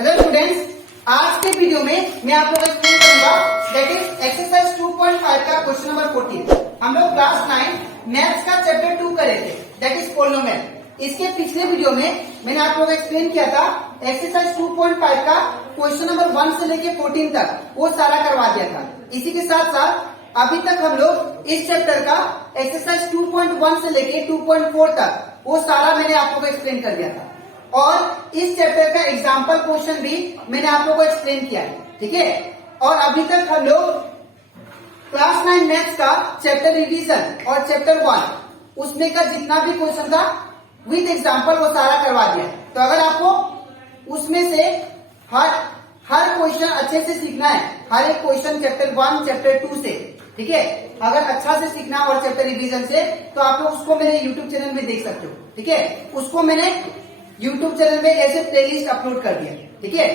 Hello students, आज के video में मैं आप लोगों को एक्सप्लेन करूंगा दैट इज एक्सरसाइज 2.5 का क्वेश्चन नंबर 14। हम लोग क्लास 9 मैथ्स का चैप्टर 2 कर रहे थे दैट इज पॉलिनोमियल। इसके पिछले वीडियो में मैंने आप लोगों को एक्सप्लेन किया था एक्सरसाइज 2.5 का क्वेश्चन नंबर 1 से लेके 14 तक वो सारा करवा दिया था। इसी के साथ साथ अभी तक हम लोग इस चैप्टर का एक्सरसाइज 2.1 से लेके 2.4 तक वो सारा मैंने आप लोगों को एक्सप्लेन कर दिया था और इस चैप्टर का एग्जाम्पल क्वेश्चन भी मैंने आप लोगों को एक्सप्लेन किया है, ठीक है। और अभी तक हम लोग क्लास 9 मैथ्स का चैप्टर रिवीजन और चैप्टर 1 उसमें का जितना भी क्वेश्चन था विद एग्जाम्पल वो सारा करवा दिया है। तो अगर आपको उसमें से हर क्वेश्चन अच्छे से सीखना है, हर एक क्वेश्चन चैप्टर 1 चैप्टर 2 से, ठीक है, अगर अच्छा से सीखना और चैप्टर रिवीजन से तो आप लोग उसको मेरे यूट्यूब चैनल में देख सकते हो, ठीक है। उसको मैंने यूट्यूब चैनल में ऐसे प्लेलिस्ट अपलोड कर दिया, ठीक है।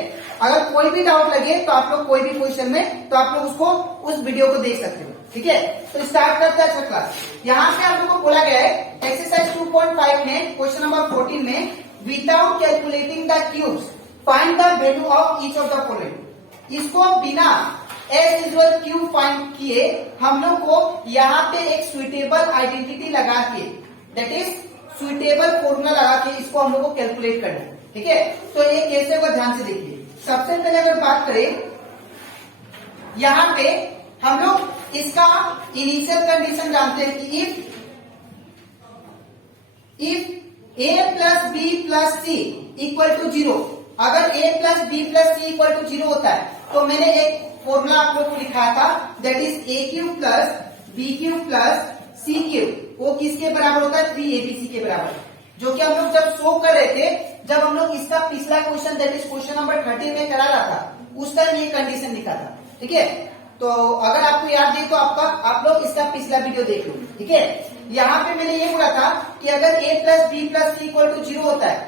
अगर कोई भी डाउट लगे तो आप लोग कोई भी क्वेश्चन में तो आप लोग उसको उस वीडियो को देख सकते हो, ठीक है। तो स्टार्ट करते हैं अच्छा क्लास। यहाँ पे आप लोग को बोला गया है एक्सरसाइज 2.5 में क्वेश्चन नंबर 14 में without calculating the cubes find the value of each of the following. इसको बिना एस इक्वल क्यूब फाइंड किए हम लोग को यहाँ पे एक सुइटेबल आइडेंटिटी लगा के दैट इज सुइटेबल फॉर्मूला लगा के इसको हम लोग को कैलकुलेट करना है, ठीक है। तो ये कैसे को ध्यान से देखिए। सबसे पहले अगर बात करें यहाँ पे हम लोग इसका इनिशियल कंडीशन जानते हैं कि if A plus B plus C equal to 0, अगर a plus B plus C equal to 0 होता है तो मैंने एक फॉर्मूला आप लोग को लिखा था that is A cube plus B cube plus C cube, वो किसके बराबर होता है 3abc के बराबर, जो कि हम लोग जब सोल्व कर रहे थे, जब हम लोग इसका पिछला question that is question number 30 में करा रहा था उस टाइम ये कंडीशन लिखा था, ठीक है। तो अगर आपको याद है तो आप लोग इसका पिछला वीडियो देख लो, ठीक है। यहाँ पे मैंने ये बोला था कि अगर a plus B plus C equal to 0 होता है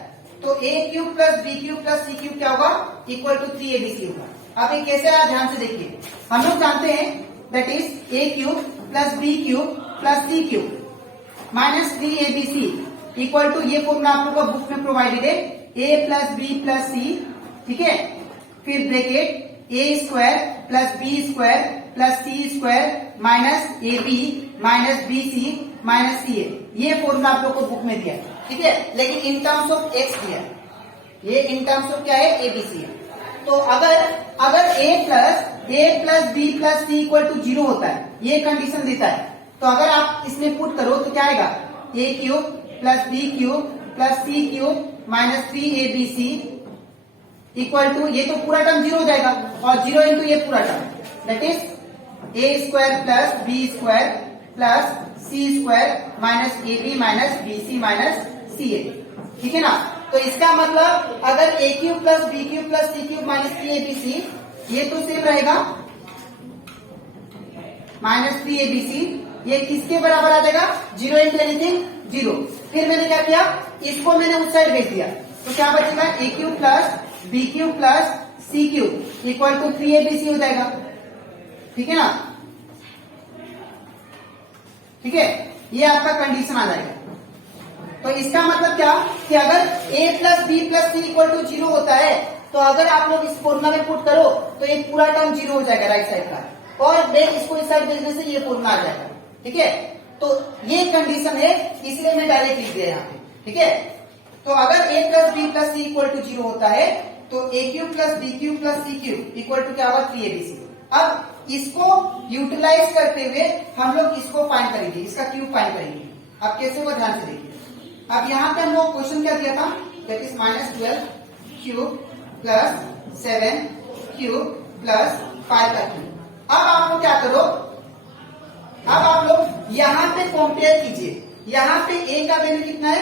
तो a cube plus B cube plus C cube क्या होगा इक्वल टू 3abc होगा। आप ये कैसे आप ध्यान से देखिए। हम लोग जानते हैं that is a cube plus B cube plus C cube minus 3abc equal to, ये फॉर्मूला आप लोग को बुक में प्रोवाइडेड है, a plus B plus C, ठीक है, फिर bracket a square plus B square plus C square minus A B minus B C minus C A, ये फॉर्मूला आप लोग को बुक में दिया है, ठीक है। लेकिन इन टर्म्स ऑफ एक्स दिया, ये इन टर्म्स ऑफ क्या है एबीसी है। तो अगर a plus B plus C equal to 0 होता है, ये कंडीशन देता है, तो अगर आप इसमें पुट करो तो क्या आएगा a cube plus B cube plus C cube minus 3abc equal to, ये तो पूरा टर्म 0 हो जाएगा और 0 इंटू ये पूरा term that is a square plus B square plus C square minus A B minus B C minus C A, ठीक है ना। तो इसका मतलब अगर a cube plus B cube plus C cube minus 3abc, ये तो सेम रहेगा माइनस 3abc, ये किसके बराबर आ जाएगा 0 इंटू एनीथिंग 0। फिर मैंने क्या किया, इसको मैंने उस साइड भेज दिया तो क्या बचेगा a cube plus B cube plus C cube equal to 3abc हो जाएगा, ठीक है ना, ठीक है। ये आपका कंडीशन आ जाएगा। तो इसका मतलब क्या कि अगर a plus B plus C equal to 0 होता है तो अगर आप लोग इस फॉर्मूला में पुट करो तो ये पूरा टर्म 0 हो जाएगा राइट साइड का, और देन इसको इस साइड भेजने से ये फॉर्मूला आ जाएगा, ठीक है। तो ये कंडीशन है, इसलिए मैं डायरेक्ट लिख दिया यहाँ पे, ठीक है। तो अगर a plus B plus C equal to 0 होता है तो a cube plus B cube plus C cube equal to क्या होगा 3abc। अब इसको यूटिलाइज करते हुए हम लोग इसको फाइंड करेंगे, इसका क्यूब फाइंड करेंगे। अब कैसे वो ध्यान से देखिए। अब यहाँ पे हम लोग क्वेश्चन क्या दिया था that is -12 cube plus 7 cube plus 5 का क्यूब। अब आप लोग क्या करो, अब आप लोग यहाँ पे कंपेयर कीजिए, यहाँ पे a का वैल्यू कितना है,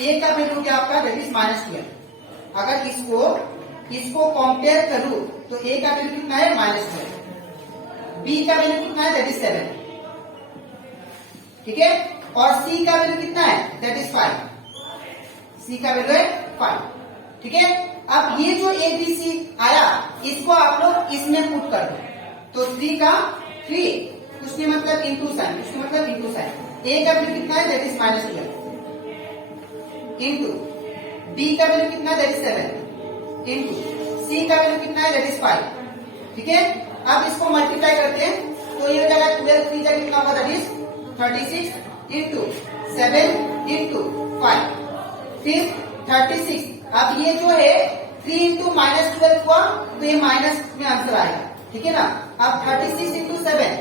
a का वैल्यू क्या आपका दैट इज -12। अगर इसको कंपेयर करूं तो a का वैल्यू कितना है -12, b का वैल्यू कितना है दैट इज 7, ठीक है, और c का वैल्यू कितना है दैट इज 5, c का वैल्यू है 5, ठीक है। अब ये जो abc आया इसको आप लोग इसमें पुट कर दो तो 3 का 3 उसमें मतलब इंटू साइन, उसमें मतलब इंटू साइन, a का वैल्यू कितना है दैट इज -12 इंटू b का वैल्यू कितना दैट इज 7 इंटू c का वैल्यू कितना है, दैट इज 5। ठीक है, अब इसको मल्टीप्लाई करते हैं तो ये हो जाएगा 12 3 जा कितना होगा, दैट इज 36 इंटू 7 इंटू 5, फिर 36। अब ये जो है 3 इंटू -12 हुआ तो ये माइनस में आंसर आएगा। ठीक है ना, अब 36 इंटू 7,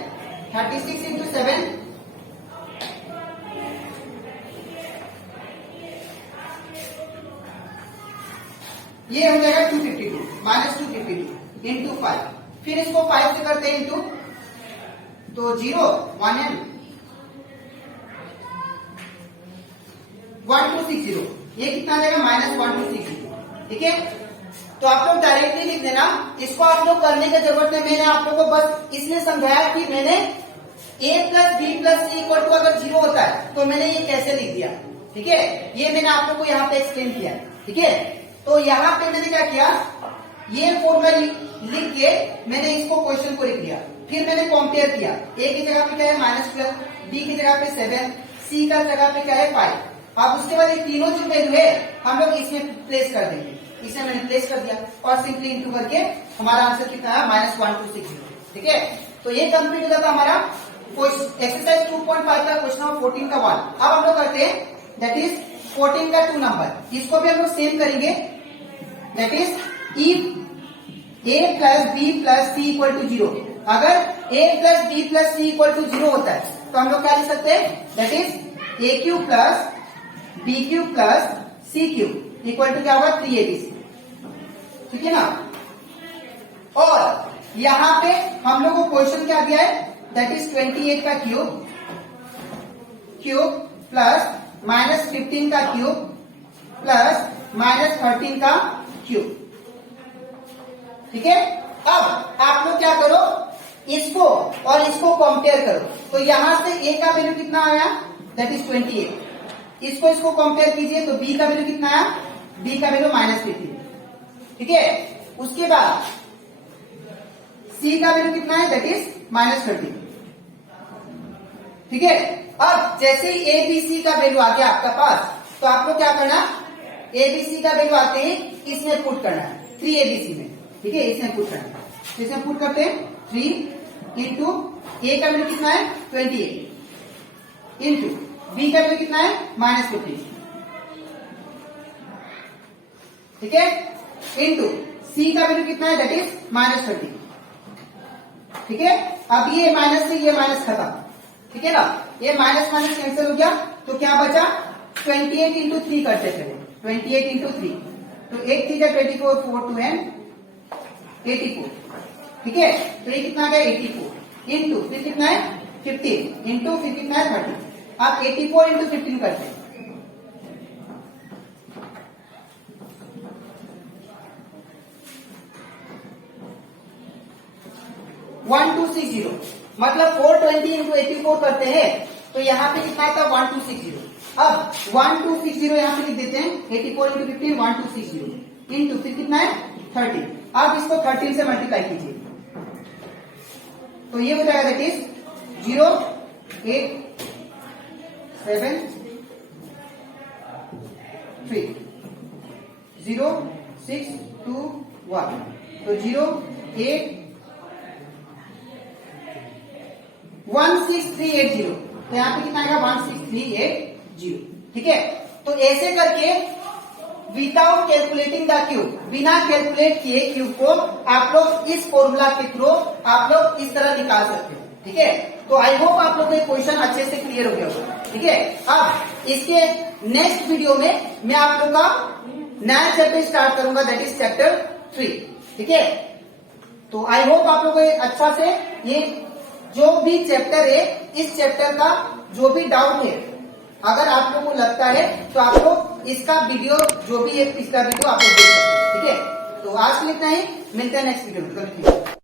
36 इंटू 7 ये हो जाएगा 252 -252 इंटू 5, फिर इसको 5 से करते हैं इंटू, तो 0 1 n 1260, ये कितना आ जाएगा, -1260। ठीक है, तो आप लोग डायरेक्टली लिख देना, इसको आप लोग करने की जरूरत नहीं, मैंने आप लोग को बस इसलिए समझाया कि मैंने a plus B plus C equal to अगर 0 होता है तो मैंने ये कैसे लिख दिया। ठीक है, ये मैंने आप लोग को यहाँ पे एक्सप्लेन किया। ठीक है, तो यहाँ पे मैंने क्या किया, ये फॉर्मूला लिख के मैंने इसको क्वेश्चन को लिख दिया, फिर मैंने कंपेयर किया, a की जगह पे क्या है -12, b की जगह पे 7, c का जगह पे क्या है 5। अब उसके बाद ये तीनों जो वैल्यू है हम लोग इसमें प्लेस कर देंगे, इसे मैंने प्लेस कर दिया और सिंपली इंटू करके हमारा आंसर कितना है, -1260। ठीक है, तो ये कंप्लीट हो जाता हमारा एक्सरसाइज 2.5 का क्वेश्चन नंबर 14 का 1। अब हम लोग करते हैं दैट इज 14 का 2 नंबर, इसको भी हम लोग सेम करेंगे, that is if a plus B plus C equal to 0। अगर a plus B plus C equal to 0 होता है तो हम लोग क्या लिख सकते हैं, that is a cube plus B cube plus C cube equal to क्या होगा, 3abc। ठीक है ना, और यहां पे हम लोग को क्वेश्चन क्या दिया है, दैट इज 28 का क्यूब प्लस -15 का क्यूब प्लस -13 का क्यूब। ठीक है, अब आप लोग क्या करो, इसको और इसको कंपेयर करो, तो यहां से a का वैल्यू कितना आया, दैट इज 28, इसको कंपेयर कीजिए तो b का वैल्यू कितना आया, b का वैल्यू -15। ठीक है, उसके बाद c का वैल्यू कितना है, दैट इज -13। ठीक है, अब जैसे ही a b c का वैल्यू आ गया आपका पास, तो आपको क्या करना, a b c का वैल्यू आते ही इसमें पुट करना है, 3abc में। ठीक है, इसमें पुट करना है, तो इसमें पुट करते हैं 3 इंटू a का वैल्यू कितना है, 28 इंटू b का वैल्यू कितना है, -15। ठीक है, इंटू c का वैल्यू कितना है, दैट इज -30। ठीक है, अब ये माइनस से ये माइनस खत्म। ठीक है ना, ये माइनस माइनस कैंसिल हो गया, तो क्या बचा, 28 इंटू 3 करते चले, 28 इंटू 3, तो 8 3 जा 24, 4 2 and 84। ठीक है, तो ये कितना आ गया, 84 इंटू फिर कितना है 15 इंटू फिर कितना है 30। आप 84 इंटू 15 करते हैं, वन टू सिक्स जीरो, मतलब 420 इंटू 84 करते हैं तो यहाँ पे कितना आता है 1260। अब 1260 यहाँ पे लिख देते हैं, 84 इंटू 15 1260 इंटू फिर कितना है 30। अब इसको 13 से मल्टीप्लाई कीजिए तो ये हो जाएगा, दैट इज 0 8 7 3 0 6 2 1, तो 0 8 16380, तो यहाँ पे कितना आएगा 16380। ठीक है, तो ऐसे करके विदाउट कैलकुलेटिंग द क्यूब, बिना कैलकुलेट किए क्यूब को आप लोग इस फॉर्मूला के थ्रू आप लोग इस तरह निकाल सकते हो। ठीक है, तो आई होप आप लोग को क्वेश्चन अच्छे से क्लियर हो गया होगा। ठीक है, अब इसके नेक्स्ट वीडियो में मैं आप लोग का नया चैप्टर स्टार्ट करूंगा, दैट इज चैप्टर 3। ठीक है, तो आई होप आप लोग को अच्छा से ये जो भी चैप्टर है, इस चैप्टर का जो भी डाउट है, अगर आप लोगों को लगता है तो आप लोग इसका वीडियो जो भी है पिछला वीडियो आप लोग देख सकते हैं। ठीक है, तो आज के लिए इतना ही, मिलते हैं नेक्स्ट वीडियो में।